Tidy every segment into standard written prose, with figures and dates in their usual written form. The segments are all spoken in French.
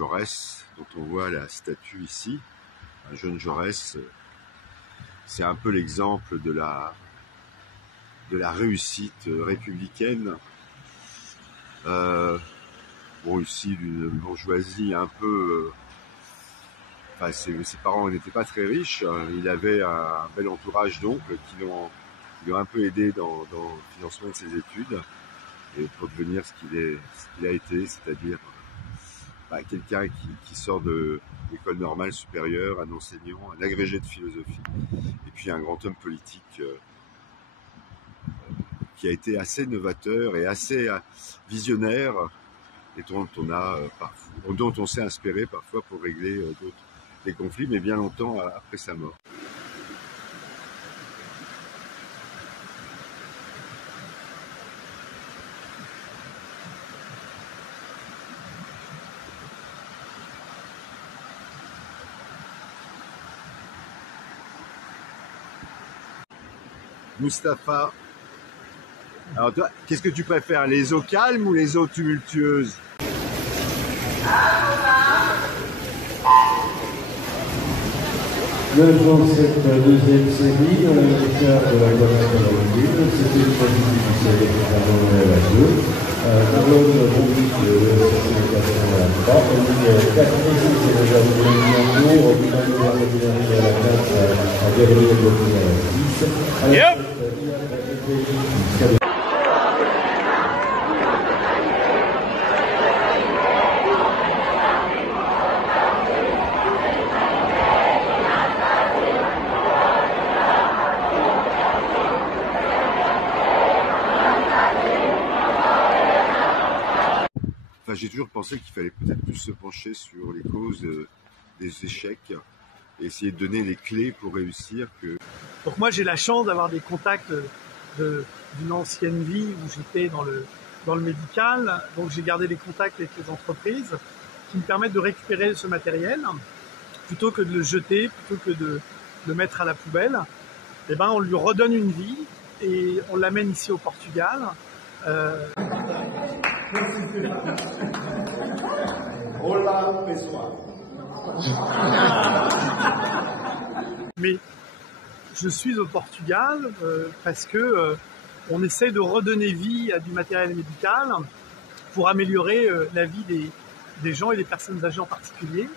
Jaurès, dont on voit la statue ici, un jeune Jaurès. C'est un peu l'exemple de la réussite républicaine. Bon, ici, d'une bourgeoisie un peu... Enfin, ses parents n'étaient pas très riches. Il avait un bel entourage d'oncles qui l'ont un peu aidé dans le financement de ses études et pour devenir ce qu'il a été, c'est-à-dire quelqu'un qui sort de l'école normale supérieure, un enseignant, un agrégé de philosophie, et puis un grand homme politique qui a été assez novateur et assez visionnaire, et dont on s'est inspiré parfois pour régler des conflits, mais bien longtemps après sa mort. Mustapha, alors toi, qu'est-ce que tu préfères, les eaux calmes ou les eaux tumultueuses? Pour cette deuxième série, dans le cadre de la Guadeloupe, c'était une politique du CDF à la 2. Marlon Bourdic, l'association à la 3. Et 4 précises, c'est déjà en cours, Emmanuel Ordinary à la 4, à Gabriel Bourdic à la 6. J'ai toujours pensé qu'il fallait peut-être plus se pencher sur les causes des échecs et essayer de donner les clés pour réussir. Donc moi j'ai la chance d'avoir des contacts d'une ancienne vie où j'étais dans le médical, donc j'ai gardé des contacts avec les entreprises qui me permettent de récupérer ce matériel plutôt que de le jeter, plutôt que de le mettre à la poubelle. Et on lui redonne une vie et on l'amène ici au Portugal. Hola, pessoal. Mais je suis au Portugal parce que on essaie de redonner vie à du matériel médical pour améliorer la vie des gens et des personnes âgées en particulier,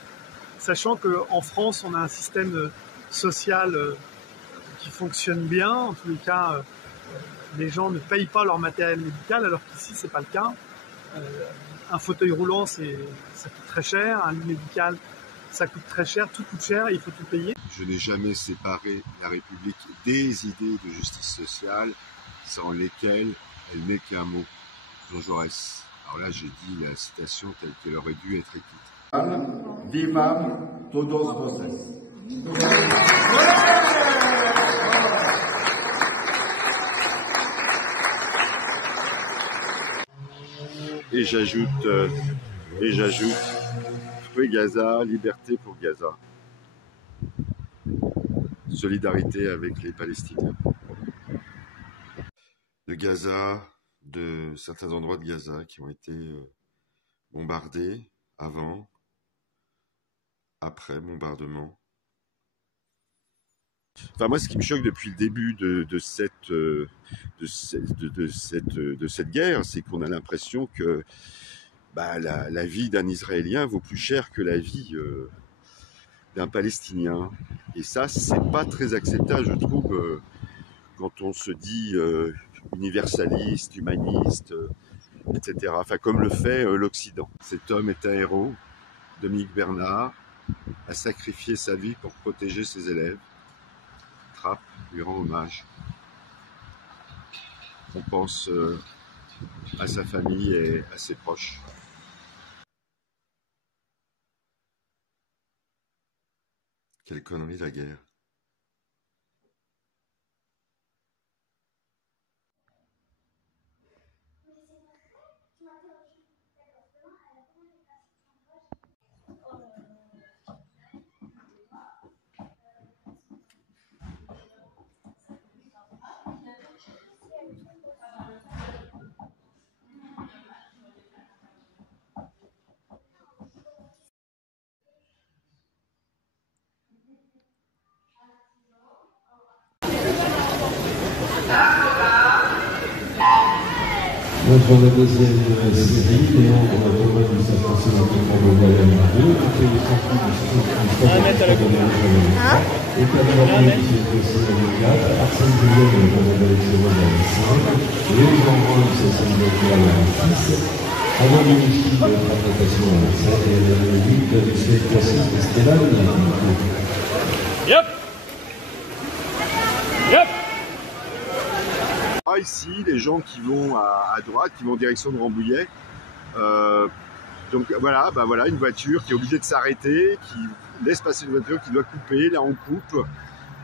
sachant qu'en France on a un système social qui fonctionne bien. En tous les cas, les gens ne payent pas leur matériel médical, alors qu'ici c'est pas le cas. Un fauteuil roulant ça coûte très cher, un lit médical ça coûte très cher, tout coûte cher et il faut tout payer. Je n'ai jamais séparé la République des idées de justice sociale sans lesquelles elle n'est qu'un mot. Jean Jaurès. Alors là j'ai dit la citation telle qu'elle aurait dû être écrite. Vivam todos vocês. Et j'ajoute, Fouet Gaza, liberté pour Gaza. Solidarité avec les Palestiniens. De Gaza, de certains endroits de Gaza qui ont été bombardés avant, après bombardement. Enfin, moi, ce qui me choque depuis le début de cette guerre, c'est qu'on a l'impression que la vie d'un Israélien vaut plus cher que la vie d'un Palestinien. Et ça, c'est pas très acceptable, je trouve, quand on se dit universaliste, humaniste, etc. Enfin, comme le fait l'Occident. Cet homme est un héros. Dominique Bernard a sacrifié sa vie pour protéger ses élèves. Trapp lui rend hommage. On pense à sa famille et à ses proches. Quelle connerie la guerre. pour la deuxième série, Léon Romain du Saint-François de Montréal 2, Théo Santi du et Camille qui est aussi dans le 4, Arsène Julien de Montréal 5, Léon Jean-Roy du Saint-François 6, Alain Mouchi de Interprétation 7 et Alain Luc de Spectation de Stéphane. Yep. Yep. Ici, les gens qui vont à droite, qui vont en direction de Rambouillet, donc voilà, voilà une voiture qui est obligée de s'arrêter, qui laisse passer une voiture, qui doit couper, là on coupe.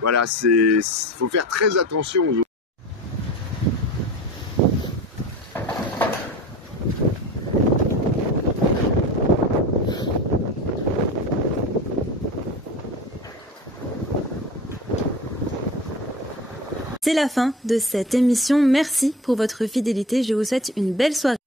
Voilà, faut faire très attention aux autres. C'est la fin de cette émission. Merci pour votre fidélité. Je vous souhaite une belle soirée.